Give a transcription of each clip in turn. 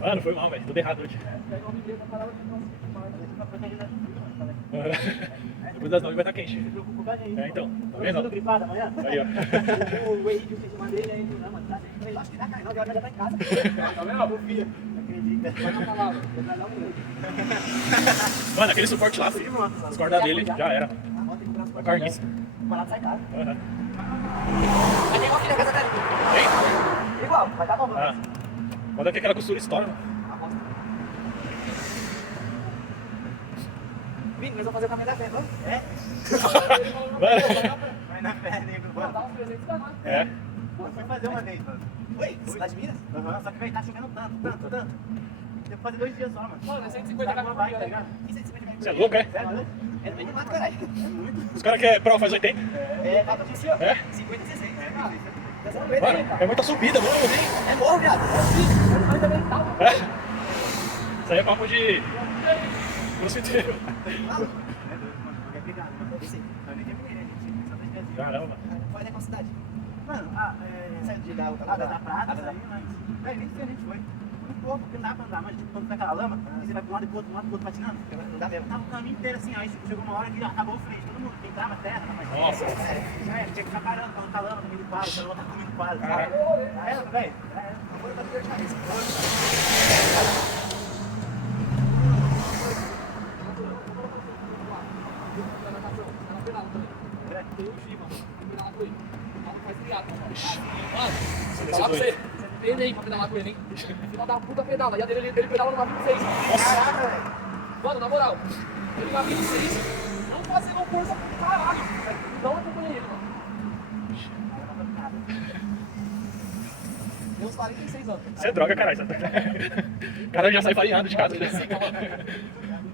Mano, foi mal, velho. Tudo errado hoje. Depois das 9 vai estar quente. É, então. Tá vendo? Tudo gripado amanhã? Aí, ó. O Wade disse em cima dele, aí ele não, mano, tá certo. Eu acho que dá, cara, não, já tá em casa. Tá vendo? Confia. Acredita. Vai na palavra. Vou dar um minuto. Mano, aquele suporte lá, filho. As cordas dele já era, mano. Uma carniça. Barato sai caro. Aham. Mas tem igual aqui na casa dele. Tem? Igual, vai dar bom, Ah. Quando é que aquela costura estoura, mano? Vini, nós vamos fazer o caminho da fé, vamos? É? Vai na fé, nego. Vamos dar uns presentes pra nós. É. Pô, fui fazer uma vez, mano. Oi? Cidade de Minas? Aham. Só que, velho, tá chovendo tanto. Deu pra fazer 2 dias só, mano. Mano, é 150 tá por bike, dia, tá ligado? Que 150 km? Você é louco, é? Sério? É no meio do mato, caralho. É muito. Os caras querem prova faz 80? É, tava de cima. É? 50 e 60. É, Mano, é muita subida, mano. É morro, viado. É também tal. É? Isso aí é papo de crossfiteiro. Caramba, mano. Qual é a cidade? Mano, saiu de da outra lá, da Prata, mas nem sei a gente foi. Um pouco, porque não dá pra andar, mas tipo, quando tá aquela lama, aí você vai pro lado e pro outro patinando. Não dá mesmo. Tava o caminho inteiro assim, aí chegou uma hora que acabou o freio, todo mundo entrava terra, mas Nossa. já era, tinha que ficar parando quando tá lama no meio do quadro, quando tá comendo quadro. Caraca. Já era, velho. Agora tá de dor de cabeça. Mano, falar pra você, treinei pra pedalar com ele, hein? Final da puta pedala, e a dele ele pedala numa 26. Caraca, velho. Mano, na moral, ele numa 26, não fazendo força pro caralho. Não acompanhei ele, mano. Tem uns 46 anos. Isso é droga, caralho. O cara já sai farinhado de casa. Né?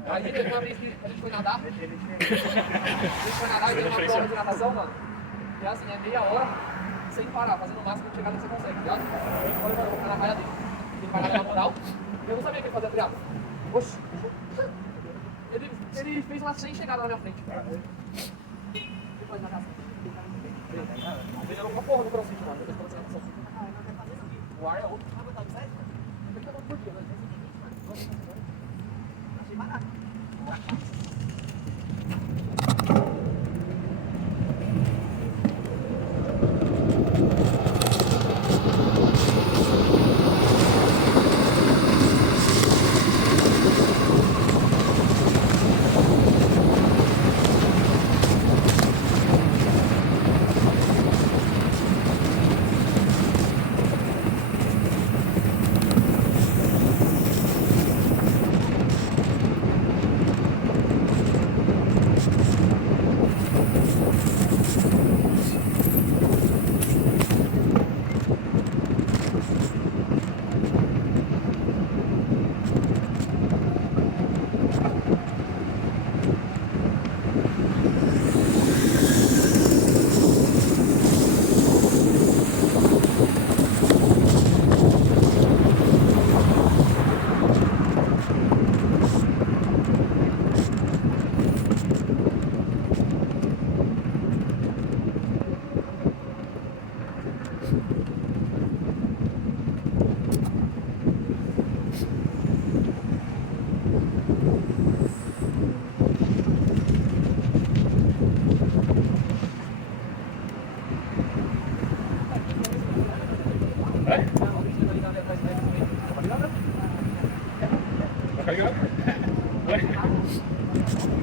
Aí teve uma vez que a gente foi nadar. A gente foi nadar e deu uma prova de natação, mano. E assim, é meia hora sem parar, fazendo o máximo de chegada que você consegue, ligado? Olha, mano, eu vou ficar na raia dele. Ele vai nadar na moral. Eu não sabia que ele fazia triatlo. Oxi. Ele fez umas 100 chegadas na minha frente. Ele faz natação. Ele era uma porra no crossfit, mano. Depois de natação. O ar é outro. Ah, mas tá certo? Eu tô por dia, né? Achei barato.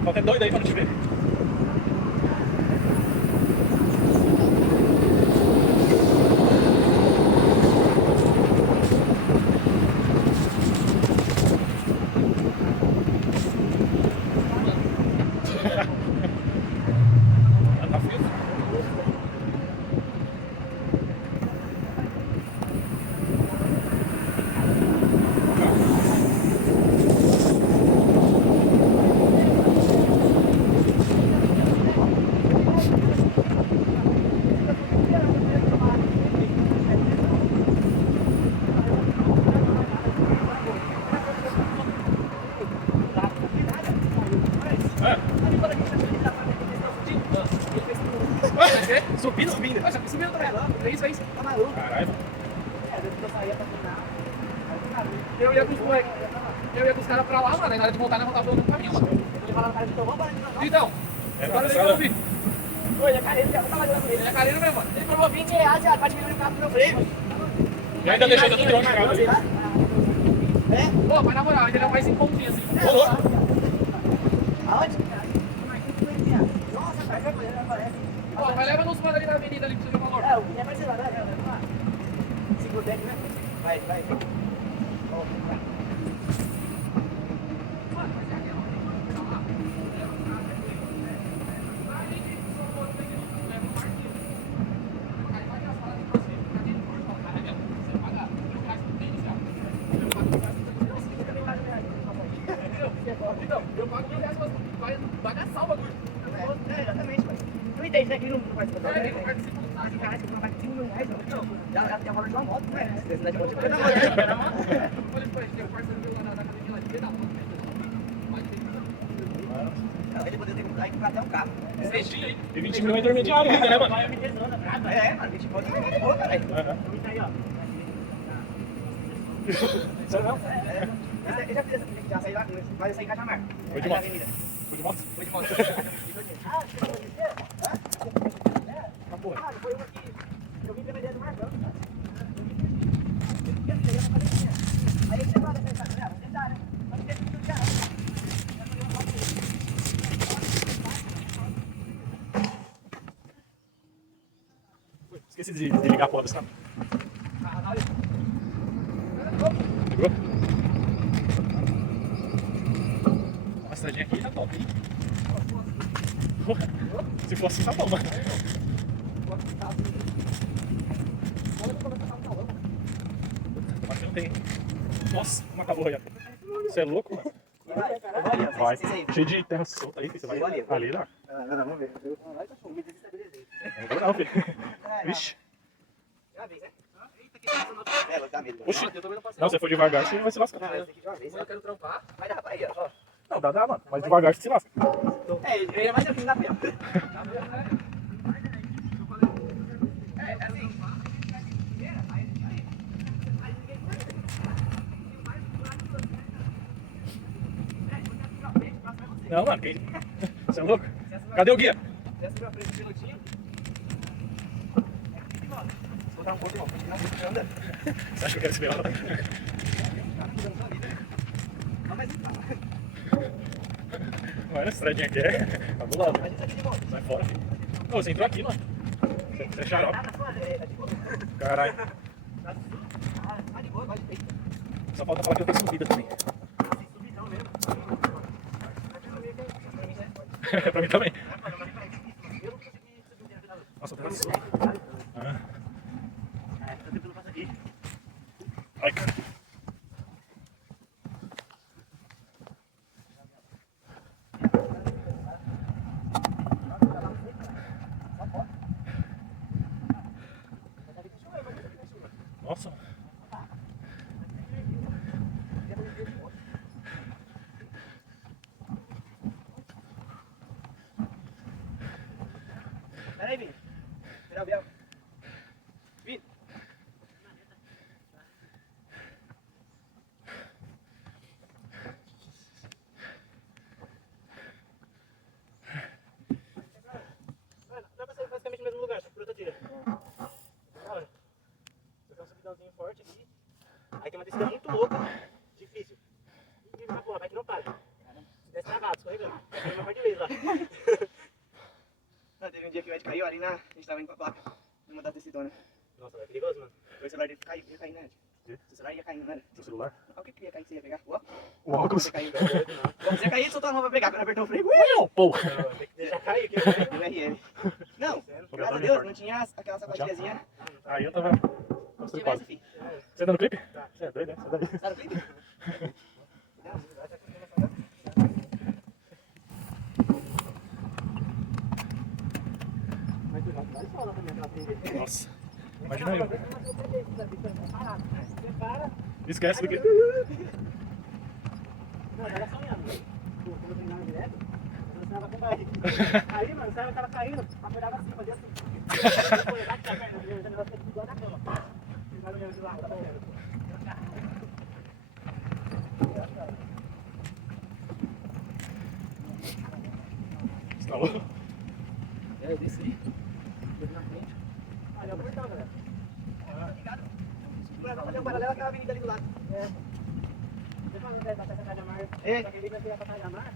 Qualquer doido aí pra não te ver. Tá frio? Subindo. Subindo também. 3 vezes. Tá maluco. Caralho. Eu saía pra treinar. Eu ia com os moleques. Eu ia com os caras pra lá, mano. Aí na hora de voltar, nós voltava pelo mesmo caminho, mano. Então, agora ele falou assim. Pô, ele é careiro, eu tava olhando ele. Ele é careiro mesmo, mano. Ele falou R$20, já, pra diminuir o carro do meu freio. E ainda deixou tudo tirando na casa ali. Pô, mas na moral, ainda ele é mais em pontinho assim. Ô, louco. Aonde? Nossa, cara, ele aparece. Pô, mas leva nos manos ali na avenida ali pra você ver o valor. É, o que é mais lá, né? Segura o deck, né? Vai. Então, eu pago R$1.000, mas vai bagaçar o bagulho. É, exatamente, pai. Tu entende, né? Que ele não participa. Ele não participa. Caralho, você não vai R$5 mil, já tem a valor de uma moto, né? Se você de moto, Olha pra ele, tem um parceiro meu lá na academia lá de Juvenal. ele poderia ter comprado até um carro. E 20 mil é intermediário ainda, né, mano? É, mano, 20 pontos é boa, caralho. Sério não? Eu já fiz essa já saí lá, mas eu saí em Cajamar. Foi de moto? Foi de moto? Foi de moto. Ah, você foi de quê? Ah, porra. Ah, foi uma que eu vim pela ideia do Marcão, cara. Aí ele chegou lá e pensou, vamos tentar, né? Vamos ter tudo já. Esqueci de ligar a porta desse carro. Ligou? A estradinha aqui tá top, hein? Porra. Se fosse, tá bom, mano. Mas não tem. Nossa, como acabou aí. Você é louco, mano? Vai. Cheio de terra solta aí, que você vai ali, lá. Não, vamos ver. Não, filho. Vixe. Oxi. Não, se for devagar, você vai se lascar. Eu quero trampar. Vai dar pra ir, ó. Não, dá, mano. Mas devagar você se lasca. É, ele é mais eu que não dá tempo. É, assim. Não, mano. Você é louco? Cadê o guia? Desce pra frente do pilotinho. Vou botar um pouco, irmão. Não anda. Você acha que eu quero esse melhor? Não, mas Olha, essa estradinha aqui é. Tá do lado. Sai fora, filho. Ô, você entrou aqui, mano. Você é xarope. Caralho. Tá de boa, pode ter. Só falta falar que eu tenho subida também. Subidão mesmo. Pra mim também. Eu não consegui subir a pedalada. Nossa, eu tô Tá tentando passar aqui. Ai, cara. Nossa. Pera aí, Vini. Espera o Biel. Vini. Mano, dá pra sair basicamente no mesmo lugar, só que por outra tira. Olha. Você tem um subidãozinho forte aqui. Aí tem uma descida muito louca. Difícil. E na porra, vai que não para. Se desce travado, escorregando. Vai cair uma parte de vez lá. Teve um dia que o Ed caiu ali na. A gente tava indo com a placa. Numa das decidonas. Nossa, é perigoso, mano. O celular dele ia cair, né, Ed? O celular ia caindo, não era? Seu celular? O que ia cair que você ia pegar? O óculos. Você caiu. Você caiu e soltou a mão pra pegar. Quando apertou o freio. Não, porra. Tem que deixar cair, que eu caí do RL. Não, graças a Deus, não tinha aquela sapatilhazinha. Aí eu tava. Se tivesse, filho. Você tá no clipe? Você é doido, né? Você tá doido. Tá no clipe? Nossa. Imagina eu. Esquece do que. Não, era sonhando. Como eu treinava direto, eu treinava com barriga. Aí, mano, o cara tava caindo, acordava assim, fazia assim. Depois, bate a perna, o negócio igual da cama. Mas o meu de lá, tá bom. um paralelo àquela avenida ali do lado. É. Você falou da Casa da Mar. É. Só que ali vai ter a Casa da Mar.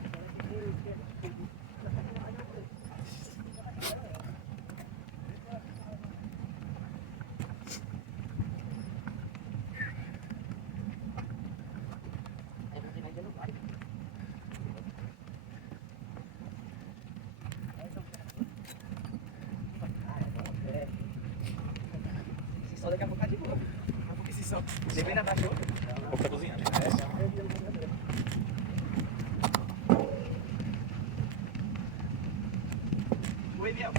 Só daqui a pouco tá de boa. Daqui a pouco esse som. Você ainda baixou? Um pouco pra cozinhar, né? Oi, Biel.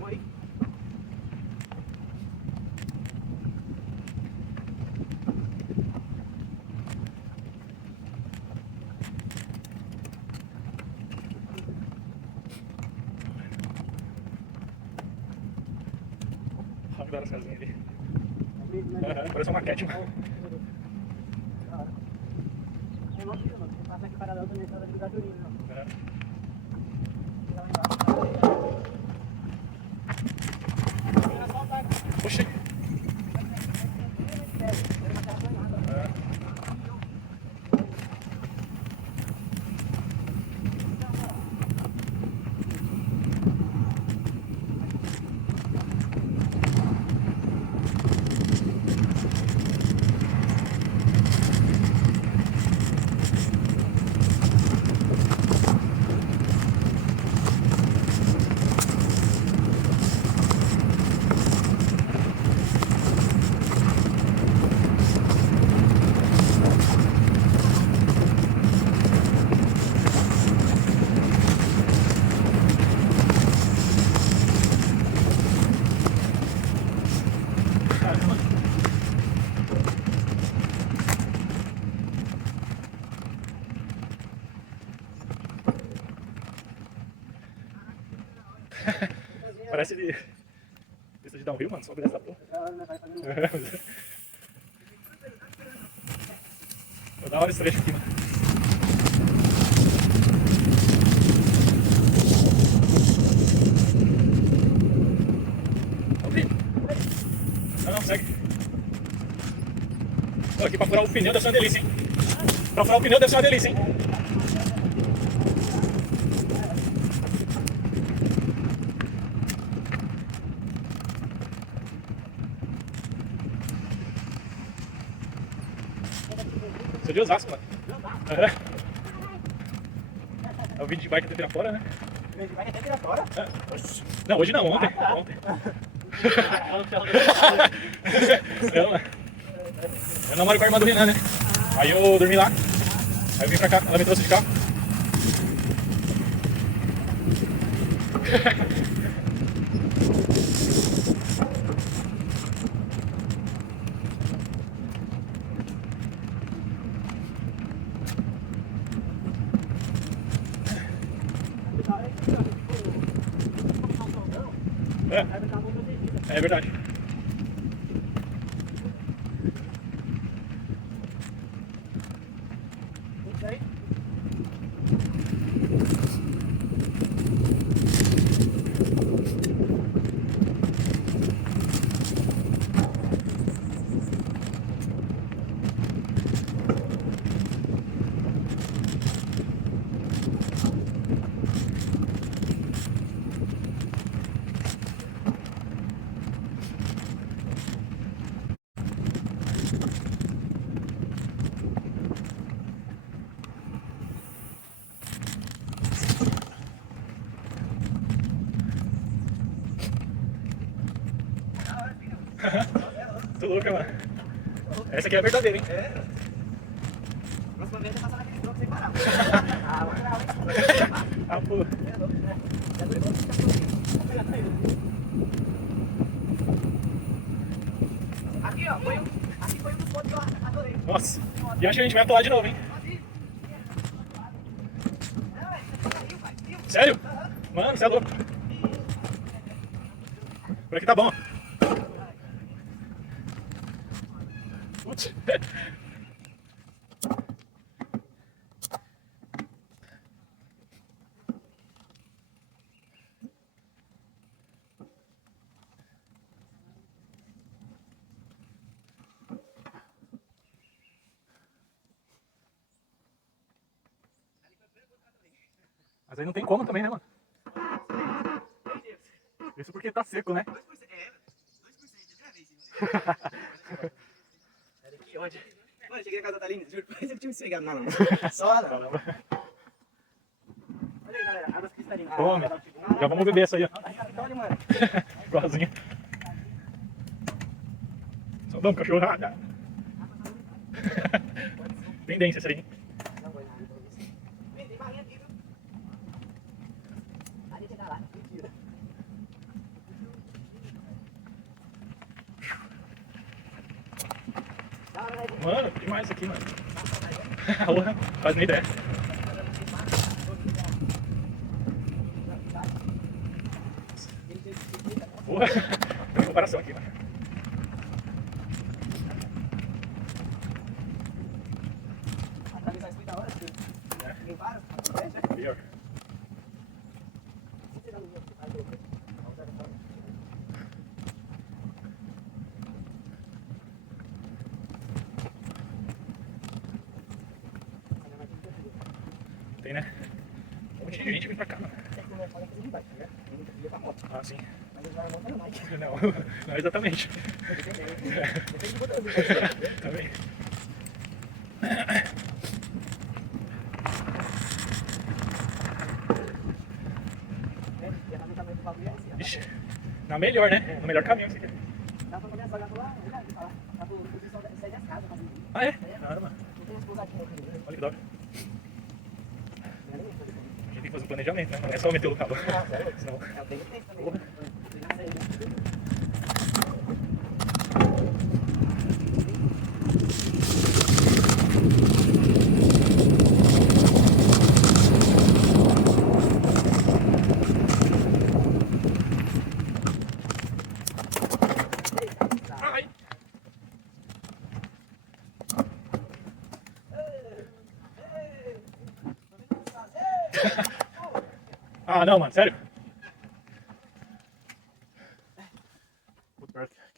Oi. Adoro as casinhas ali. Parece uma maquete, mano. Eu não tiro, mano. Você passa aqui paralelo também, só da gasolina, não. Oxi. Parece de... Pista de downhill, mano. Sobe dessa porra. Vou dar hora esse trecho aqui, mano. Não, segue. Pô, aqui pra furar o pneu deve ser uma delícia, hein? Pra furar o pneu deve ser uma delícia, hein? Sou de Osasco, mano. É o vídeo de bike até Pirapora, né? Vídeo de bike até Pirapora? Não, hoje não, ontem. Ontem. Eu namoro com a irmã do Renan, né? Aí eu dormi lá. Aí eu vim pra cá, ela me trouxe de carro. É verdade. Tô louca, mano. Essa aqui é a verdadeira, hein? É. Próxima vez eu passar naquele tronco sem parar. Ah, pô. Aqui, ó, aqui foi um dos pontos que eu adorei. Nossa. E acho que a gente vai atolar de novo, hein? Sério? Mano, você é louco. Por aqui tá bom. Putz. Mas aí não tem como também, né, mano? Isso porque tá seco, né? 2%, 2% de gravei, Sai daqui, onde? Mano, eu cheguei na casa da Thaline, juro, parece que eu tinha me esfregado na lama. Só a lama. Olha aí, galera, águas cristalinas. Tome. Já vamos beber essa aí, ó. Olha, mano. Igualzinho. Só vamos, cachorrada. Tendência essa aí, hein? Vem, tem barrinha aqui, viu? A gente tá lá, mentira. Mano, que mais aqui, mano? Porra, faz nem ideia. Porra, tem uma comparação aqui, mano. Atravessar isso 30 horas, filho. Tem vários, Pior. Tem, né? Um monte de gente vem pra cá, mano. Ah, sim. Não, não exatamente. Também. Ixi, na melhor, né? No melhor caminho que você quer. Dá pra começar a jogar lá, dá pro pessoal sair das casas, fazer isso. Ah, é? Claro, mano. Não tem as pousadinhas aqui, né? Olha que da hora. A gente tem que fazer um planejamento, né? Não é só meter o cabo. Senão... É o tempo que tem também. Porra. Ai. Ah, não, mano, sério?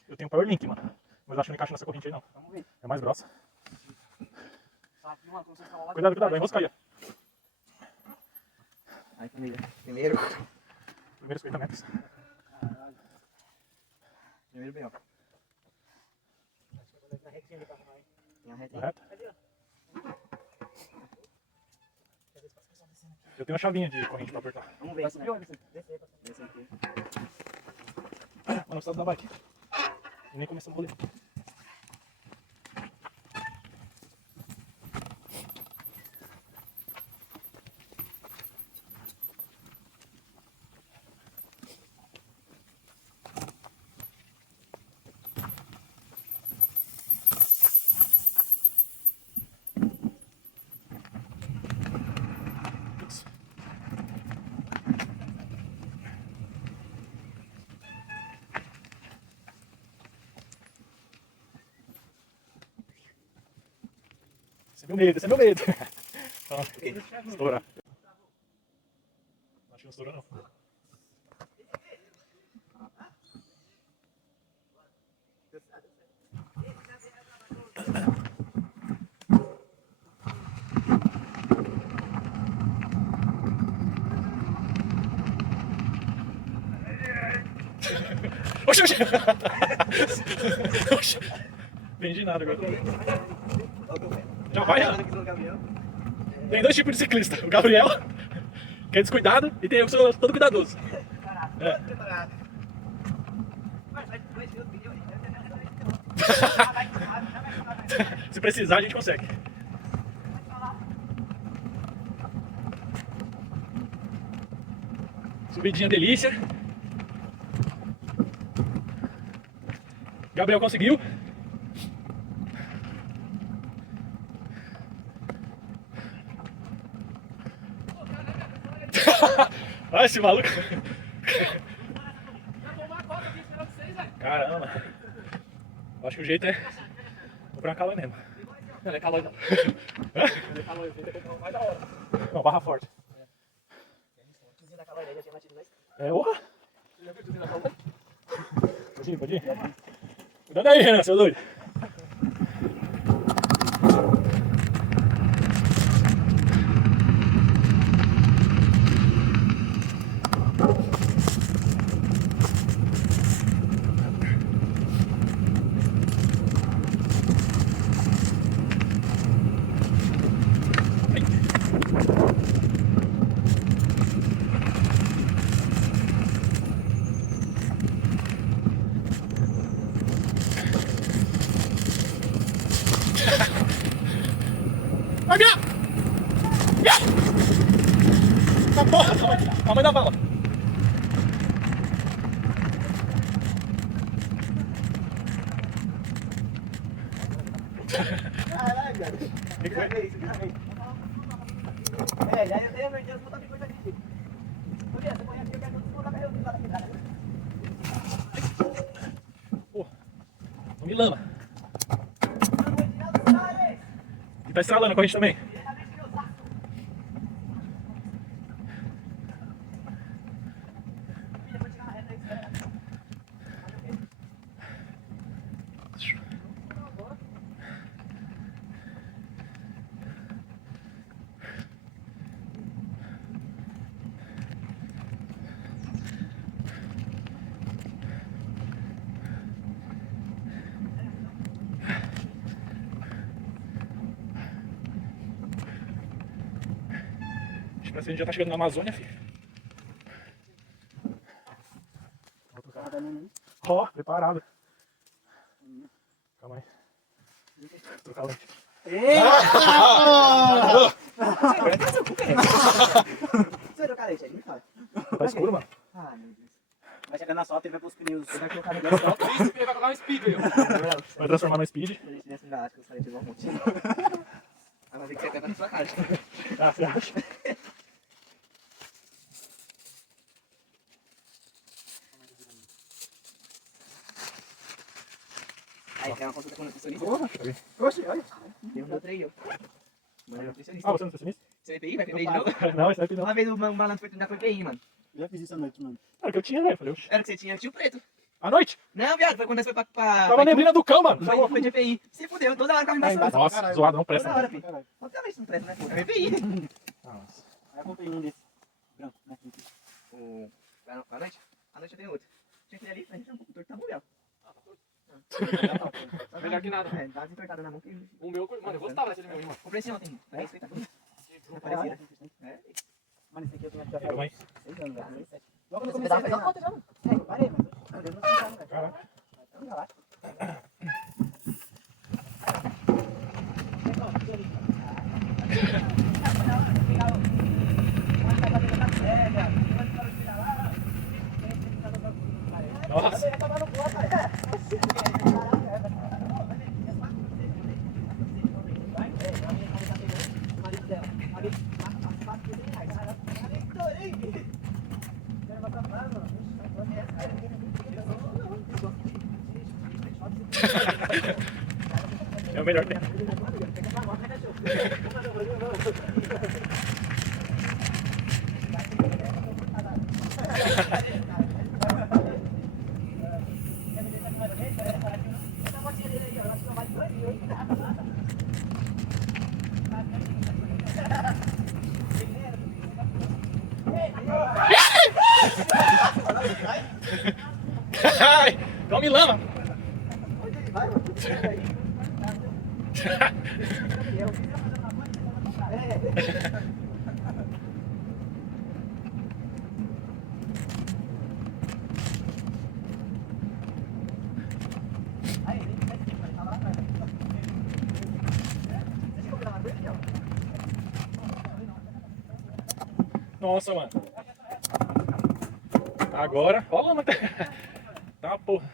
Eu tenho Power Link, mano. Mas acho que não encaixa nessa corrente aí, não. Vamos ver. É mais grossa. Tá aqui, mano, como vocês falam lá. Cuidado, cuidado, vai enroscar aí, ó. Aí, primeiro. Primeiros 50 metros. Primeiro bem, ó. Na retinha ali pra arrumar, hein? Tem a reta aí. Correto? Eu tenho uma chavinha de corrente pra apertar. Vamos ver. Vai subir ou vai descer? Descer, Desce aqui. Mano, não precisa da bike. E nem começamos o rolê. Esse é meu medo, esse é meu medo. Ó, estourar. Acho que não estourou, não. Oxi, oxi! Oxi! Entendi nada agora. Já vai, já? Tem dois tipos de ciclista. O Gabriel, que é descuidado, e tem eu que sou todo cuidadoso. É. Preparado. Se precisar, a gente consegue. Subidinha delícia. Gabriel conseguiu. Olha esse maluco. Caramba. Acho que o jeito é comprar uma calói mesmo. Não é calor não. Hã? Não é calor, tem que comprar um mais da hora. Não, barra forte. É, orra. Você já viu o cozinho da calor? Pode ir, pode ir. Cuidado aí, Renan, seu doido. Vai, Biel! Biel! Tá porra, tamanho da bala. Caralho, cara. Gravei. Já eu dei a verdade, eu vou botar depois aqui. Você põe aqui, eu quero desmontar pra eu lá da quebrada. Porra, não me lama. E tá estralando a corrente também. Parece que a gente já tá chegando na Amazônia, filho. Ó, preparado. Calma aí. Trocar lente. Você vai trocar leite aí? Fala. Tá escuro, mano. Ai, meu Deus. Vai chegar na solta e vai pros pneus. Você vai colocar no gás solta. Isso, vai colocar um speed, viu? Vai transformar no speed. A gente nessa galáctica, os caras tiveram um monte. Ah, mas tem que ser até na sua caixa. Ah, você acha? Aí tem uma consulta com o nutricionista. Oxe, olha. Tem um da treino. Mano, é nutricionista. Ah, você não é nutricionista? Você vai PI? Vai PI de novo? Não, esse daqui não. Uma vez o malandro foi tentar foi PI, mano. Já fiz isso à noite, mano. Era o que eu tinha, velho. Falei, oxe. Era o que você tinha, tio preto. À noite? Não, viado, foi quando nós foi pra... Tava neblina do cão, mano. Foi de EPI. Se fudeu, toda hora ficava embaçado. Nossa, zoado, não presta. Toda hora, filho. Obviamente não presta, né? Pô, é EPI. Nossa. Aí eu comprei um desse. Branco, né? À noite? À noite eu tenho outro. Tinha aquele ali, a gente é um pouco torto, tá bom, Biel. Melhor que nada. É, dá uma desentortada na mão que... O meu, mano, eu gostava desse meu, mano. Comprei esse ontem. Vai respeitar tudo. Parecia. É. Mano, esse aqui eu tenho até Calma aí. 6 anos, velho. Logo no Você começo dá pra eu fazer uma conta já, mano. É, parei, mas eu não sei como, velho. Caraca. É um galáctico. Nossa. É o melhor tempo. Ai, não me lama. Nossa, mano. Agora, ó a lama. Tá, porra.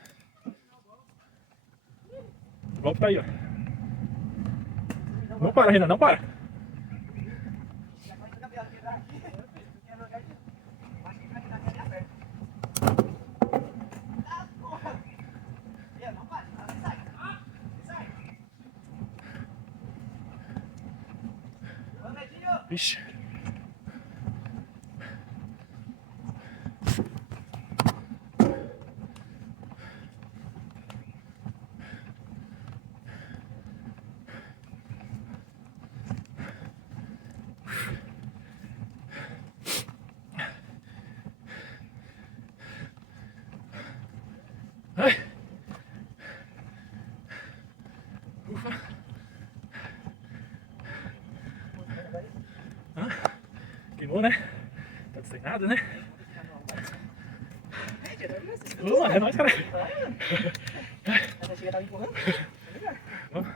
Volta aí, ó. Não para, Renan, não para. Vixe. Ai. Ufa. Queimou, né? Tá desenhado, né? Mano, é nóis, cara. Essa chega tava empurrando? Vamos.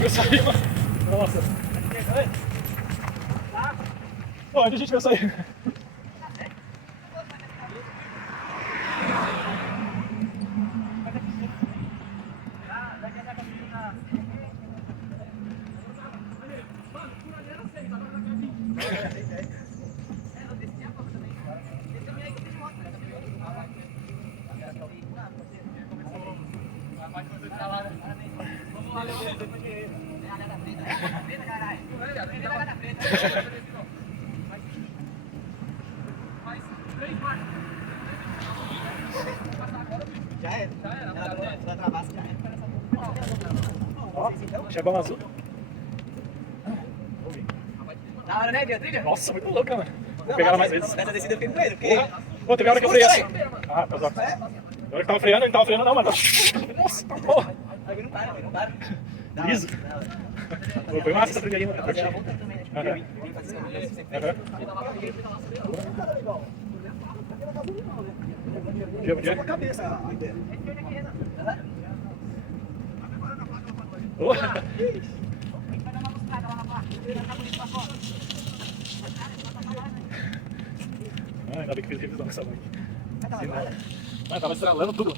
gente viu sair, mano. Nossa. Ó, onde a gente viu sair? Já era. Ela travasse, já era. Ó, chegou azul. Na hora, né, trilha? Nossa, muito louca, mano. Vou pegar ela mais vezes. Nessa descida eu fiquei com ele, porque... Pô, teve hora que eu freiei assim. Ah, tá só. Na hora que tava freando, ele não tava freando não, mano. Nossa, tá porra. Aí não para, não para. Liso. Pô, foi massa essa trilha aí, mano. Mas ela voltou também, né? Tipo, Aham. vim fazer esse caminho, sempre Aham. Dia. com a cabeça, a ideia. Oh. Ah, ainda bem que fez revisão nessa noite. Ah, tava estralando tudo.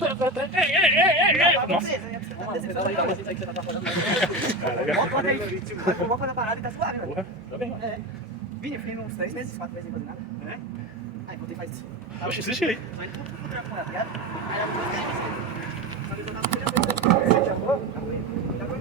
Nossa. Vou fazer a parada e tá suave, velho. Porra, tá bem, mano. É. Vini, eu fiquei uns 3 meses, 4 meses sem fazer nada. É? Aí voltei faz isso. Oxe, existe aí. Mas não fui trampo com ela, tá ligado? Aí ela voltou a fazer isso. Só que eu tava com ele. Já foi? Já foi?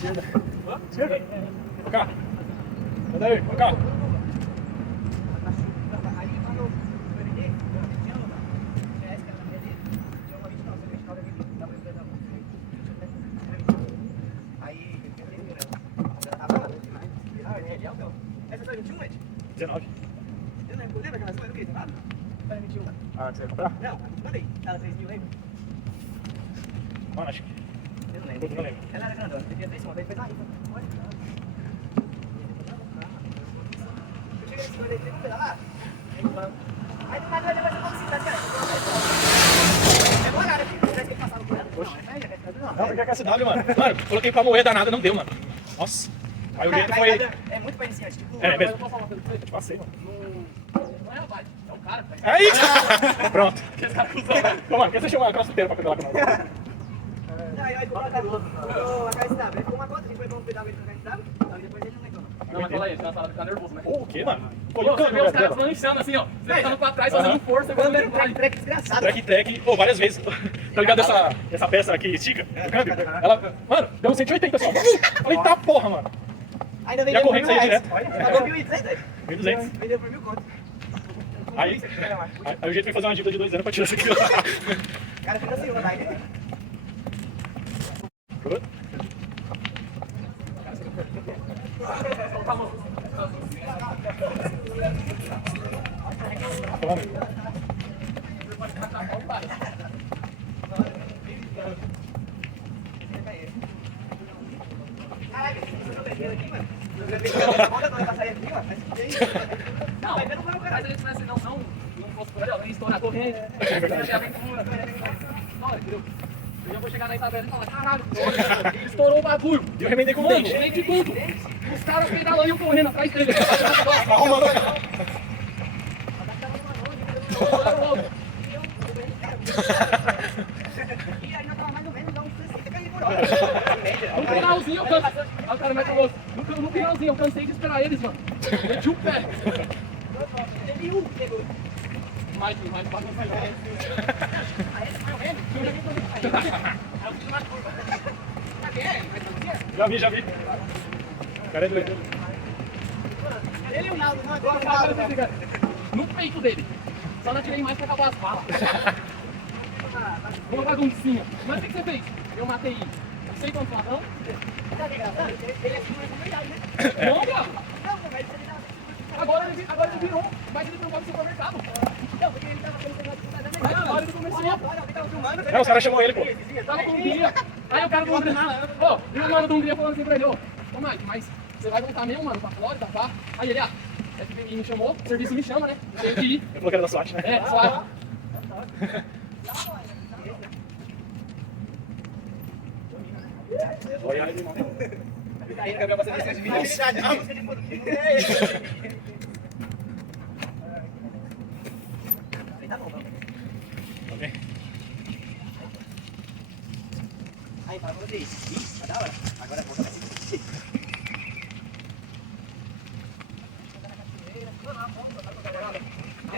Chega. Vem cá. Manda aí, vem cá. Aí quando eu perdi, eu tinha uma PS que era na minha ali, tinha uma 29 aqui, dá pra ver da aí eu perdi nela. Ela tava demais. Ah, é legal, meu. Essa foi 21, Ed? 19. Eu não lembro, lembra aquela sua? Era o quê? Tá? Era 21. Ah, você vai comprar? Não, mandei. Ela 3 mil, lembra? Mano, acho que... Eu não lembro. Não lembro. Ela era grandona, tinha 3 pontos, aí fez uma rifa. Eu cheguei nesse coisa aí, tem que pedalar. Aí do nada vai levar essa velocidade, cara. É bom horário aqui, não vai ter que passar no correto. Não, é velho, Não, porque é que é SW, mano. Mano, coloquei pra moer danada, não deu, mano. Nossa. Aí o jeito foi... É muito pra iniciante, tipo... É mesmo. Eu posso falar uma coisa pra você? Passei, mano. Não é o bike, é o cara, velho. É isso! Pronto. Esse cara cuzão. Ô, mano, por que você chama uma crossfiteira pra pedalar com nós? Aí o cara falou, a KSW, ele ficou uma conta, a gente foi pra um pedal ele com a KSW, aí depois ele não reclamou. Não, mas fala aí, você vai falar de ficar nervoso, né? O quê, mano? Pô, Pô, e o você vê câmbio, os caras velho? deslanchando assim, ó. Você ficando pra trás, Aham. fazendo força. Quando era um track desgraçado. Track, pô, várias vezes. Tá ligado essa peça que estica? O câmbio? Ela, mano, deu 180 assim, ó. Falei, tá porra, mano. Ainda E a vendeu por corrente saiu R$1.000. direto. Pagou 1.200, velho. 1.200. Vendeu por 1.000 conto. Aí o jeito foi fazer uma dívida de 2 anos pra tirar isso aqui, ó. O cara financiou na bike. Caralho, você não perdeu aqui, mano? Eu levei a conta pra sair aqui, ó. Não, Mas não foi no mas caralho. a gente tivesse não fosse por ali, ó, nem estourar a corrente, ia aventura, não, entendeu? Eu já vou chegar na Isabela e falar, caralho, estourou o bagulho. E eu remendei com o Mano, dente. nem de tudo. Os caras pedalando e eu correndo atrás dele. Arrumando o carro. E aí nós tava mais ou menos dá uns 60 km por hora. No finalzinho eu cansei. Aí o cara mais famoso. No finalzinho eu cansei de esperar eles, mano. Meti o pé. Teve um que pegou. Mais bagunça. Aí esse foi o Remy. Eu já vi quando ele saiu. Aí eu fiz uma curva. Tá bem, mas não tinha. Já vi. O cara é doido. Ele e o Naldo, não é igual o Naldo, velho. No peito dele. Só não tirei mais pra acabar as balas. Uma baguncinha. Mas o que você fez? Eu matei 100 quantos ladrão? Sabe o que é engraçado? Ele é seguro de verdade, né? Não, cara. Não, mas ele tá... Agora ele virou, mas ele não pode ser supermercado. Não, porque ele tava fazendo negócio de cidadão Mas melhor. agora ele começou. Olha, ele tava filmando. Não, os caras chamou ele, pô. Tava com Hungria. Aí o cara do Hungria, ó, e o mano do Hungria falando assim pra ele, ô, Mike, mas você vai voltar mesmo, mano, pra Flórida, tá? Aí ele, FPI me chamou, o serviço me chama, né? Eu tenho que ir. Eu falou que era da SWAT, né? É, suave. Olha aí, irmão. Aí, Gabriel, você vai ser de habilidade. Ah, você de foto. Tá bom, vamos. Ok. Aí, fala pra vocês. Ih, vai da hora. Agora a boca vai se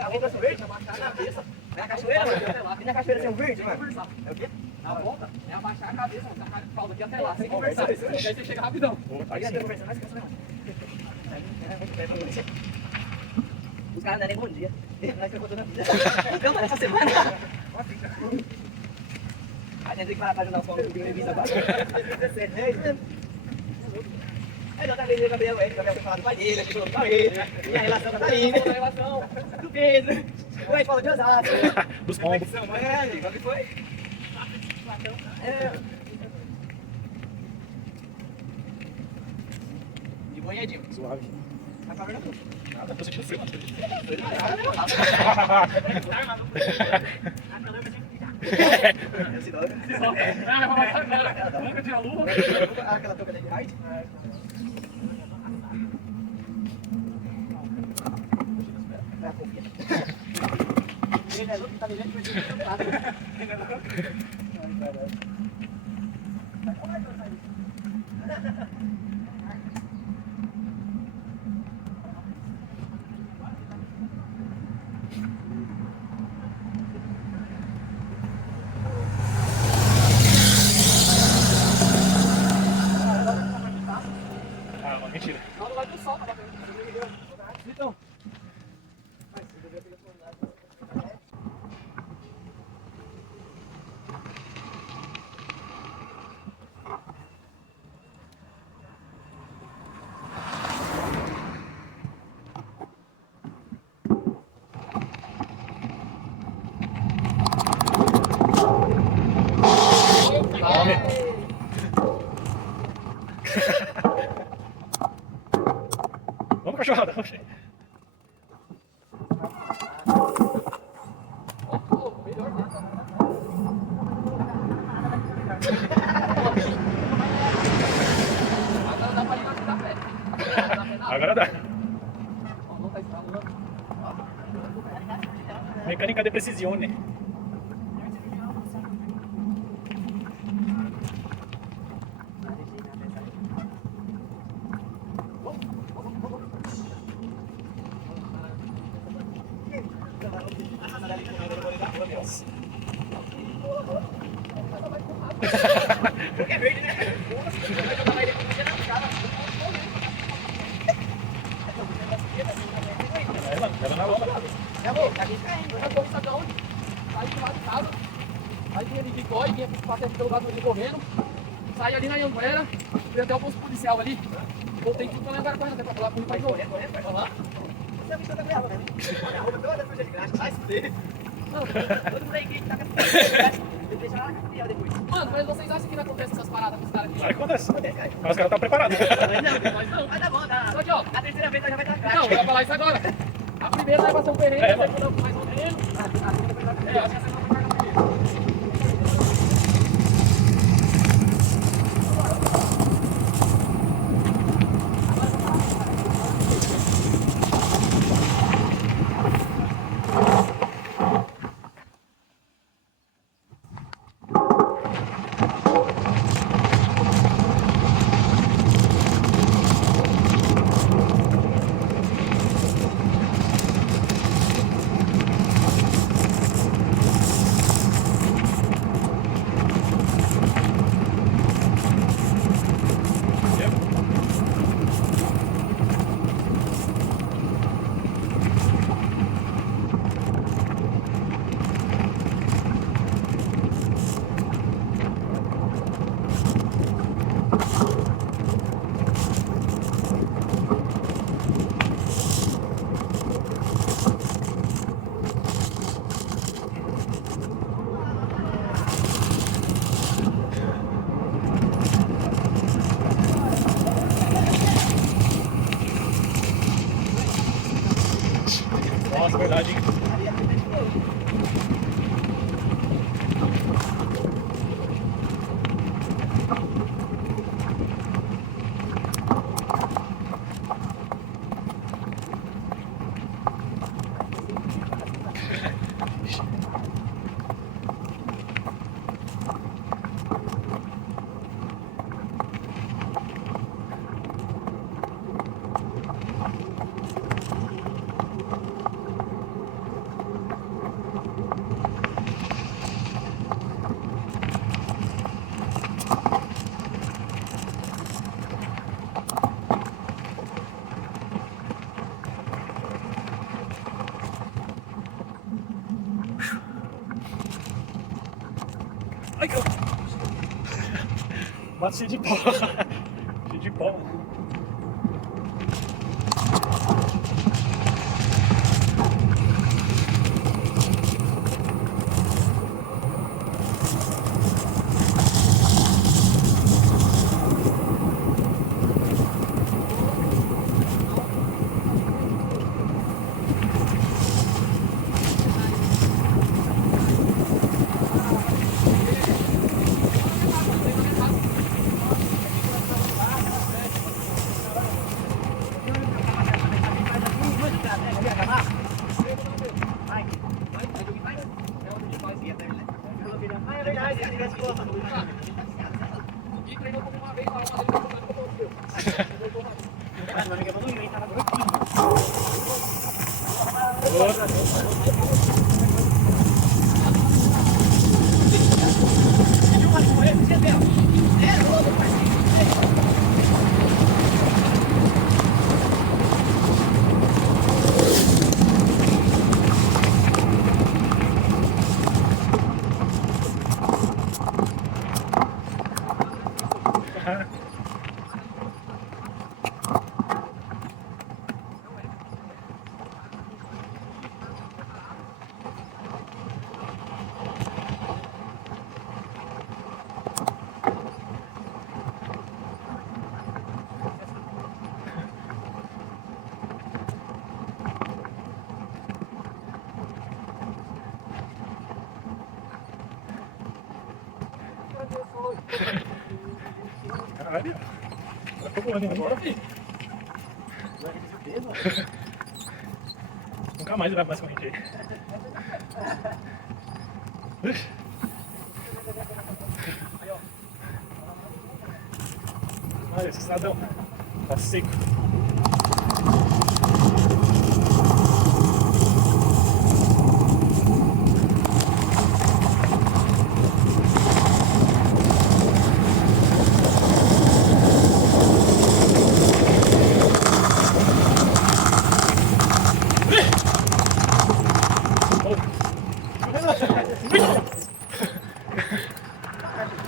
Além do verde, abaixar a cabeça. É a cachoeira, mano? E na cachoeira tem um verde, mano? É o quê? Na ponta é abaixar a cabeça, mano, tacar de pau daqui até lá, sem conversar. Aí você chega rapidão. Aí sim. Os caras não dão nem bom dia. Nós ficamos toda a vida. Então, mano, essa semana... A gente tem que parar pra ajudar os povos de revista agora. 2017, né? Isso mesmo. Aí da outra vez o Gabriel foi falar do pai dele, a gente falou do pai dele, e a relação com a Thaína, a relação do Pedro, a gente falou de Osasco. Dos pombos. É, qual que foi? É. De banhadinho. Suave. Tá com a verdade. Ah, depois você tira frio, mano. Nunca tinha luva. Aquela touca da Hide. Ele é louco, tá vivendo com esse campeonato. Ah, mentira. Não, não vai pro sol, tá batendo. Então. Vamos, cachorrada. Vamos. Agora dá pra ir na da pé. Agora dá. Não tá estralando. Mecânica de precisione. É verde, né? Vai jogar ele aqui na cara. Leva na lama. Aqui caindo. Eu vou saber onde? Sai de lá de casa. Aí vinha de Vitória, vinha passar pelo lado do governo. Saí ali na Anguera, fui até o posto policial ali. Voltei tudo pra Anguera correndo até pra falar com o pai de novo. Vai falar? Você é muito da Gabriel, né? Olha a roupa toda suja de graxa. Vai se fuder. Todo mundo aí que tá com essa... Deixa lá na Biel depois. Mano, mas vocês acham que não acontece essas paradas com os caras aqui? Claro que acontece. Mas os caras estão preparados. Mas não. Mas tá bom, tá. Só que, ó, A terceira vez nós já vai estar não, eu vou falar isso agora. A primeira vai ser um Ferreira, É, a segunda mais ou menos. É, acho que a segunda vai marcar primeiro. verdade. Ai, que... Bate cheio de pó. Cheio de pó. Caralho. Tô voando agora, filho. Nunca mais vai mais corrente aí. Olha, esse estradão tá seco.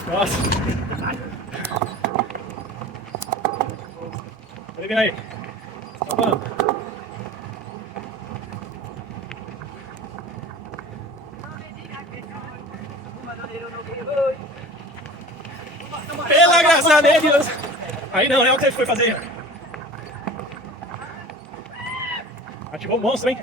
Nossa. Olha ele aí. Tá bom. Pela graça de Deus. Aí não, é o que você foi fazer. Ativou o monstro, hein?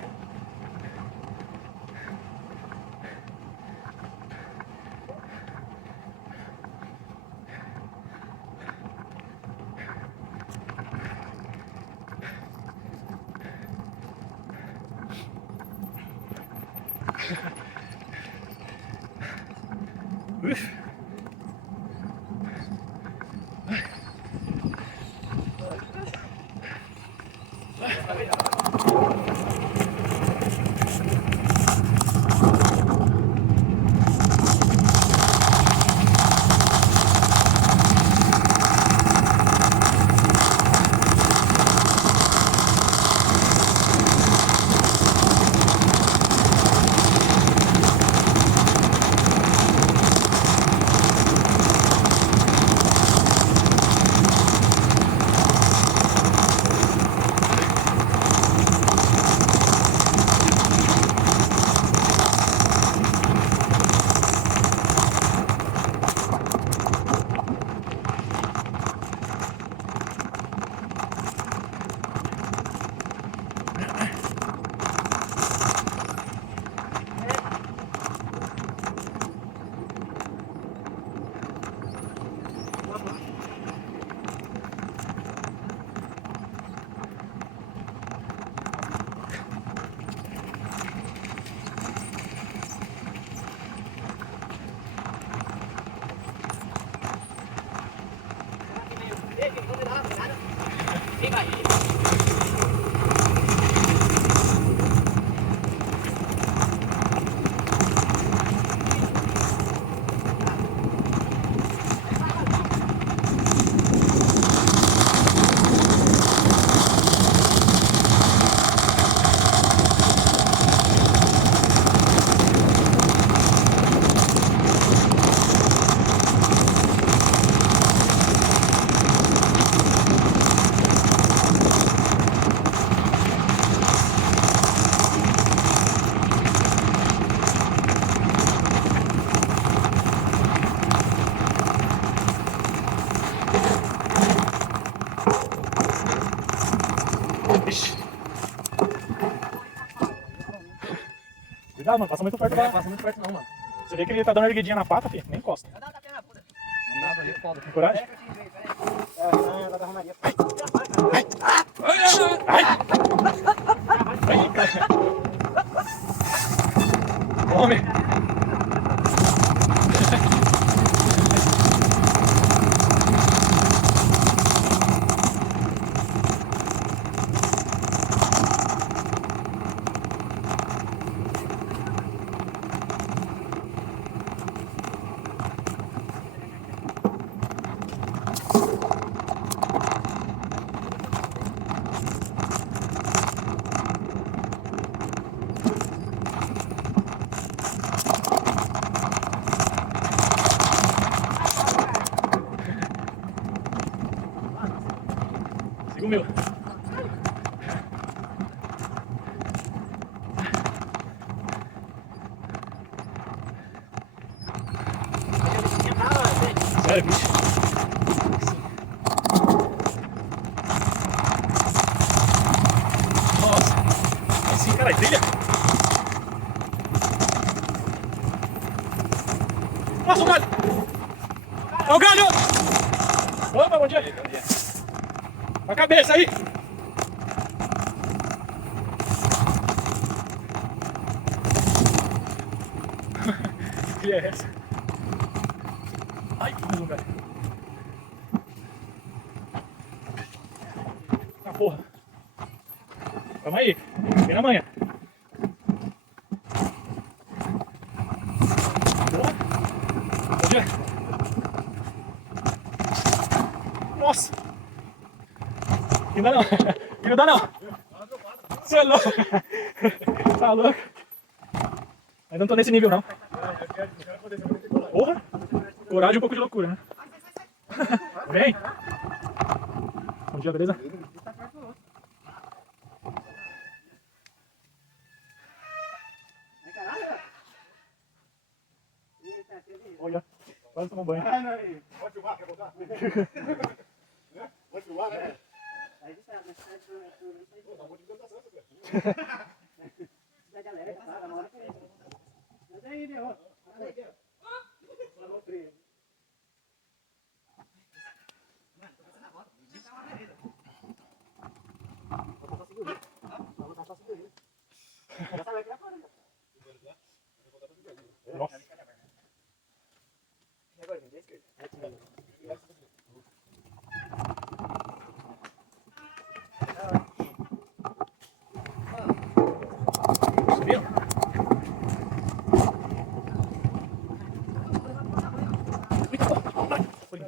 Quem vai? Ixi. Cuidado, mano, passa muito perto Não da... passa muito perto não, mano. Você vê que ele tá dando uma erguidinha na pata, filho, nem encosta. Vai dar um tapinha na bunda. Nada ali, foda. Tem coragem? Ela da Romaria. Ai, cara. Homem. Siga o meu. Sério, bicho. Nossa. Assim, cara, trilha. Nossa, o galho. É o galho. Opa, bom dia. Bom dia. A cabeça aí. Que é essa? Ai, que lugar. Ah, porra. Calma aí. Vem na manhã. Boa. Bom dia. Nossa. Que não dá não. Que não dá não. Você é louco. Tá louco. Mas não tô nesse nível não. Porra. Coragem e um pouco de loucura, né? Vem. Bom dia, beleza? Olha, quase tomou banho. Pode filmar, quer voltar? Pode filmar, né? Aí você sabe, mas tá de Pô, dá um monte de visualização, você da galera, tá? Na hora que é. Mas aí, Biel. Aí, Biel. Falou frio. Mano, tô passando a moto. Não tá uma beleza. Vou passar seguro. Vou passar seguro. Já sabe aqui agora, já. Nossa. E agora, gente? É esquerda. Subiu? Eita, porra. Vai. Foi.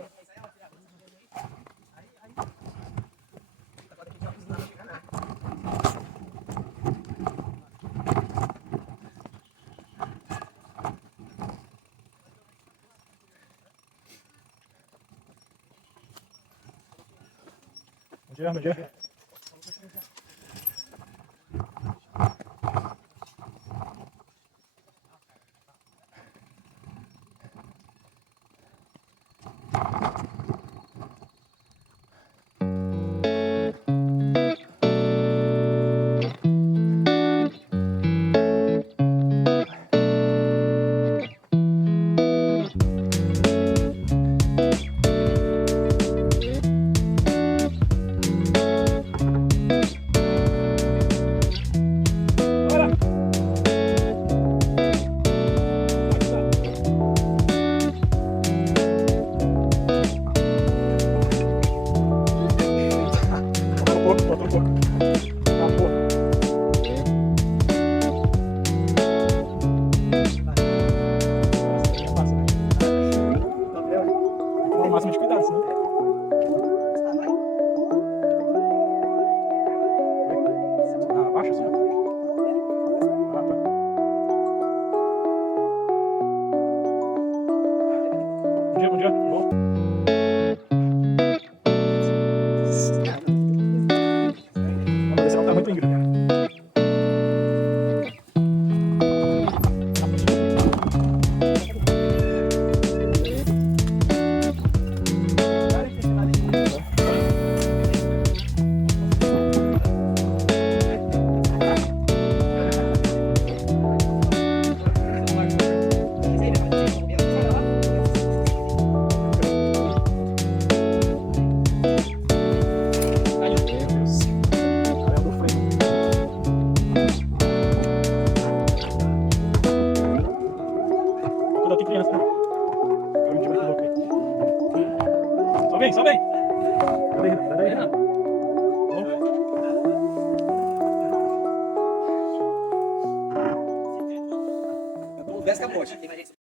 Bom dia, bom dia. Sobe aí. Cadê aí? Desce a ponte.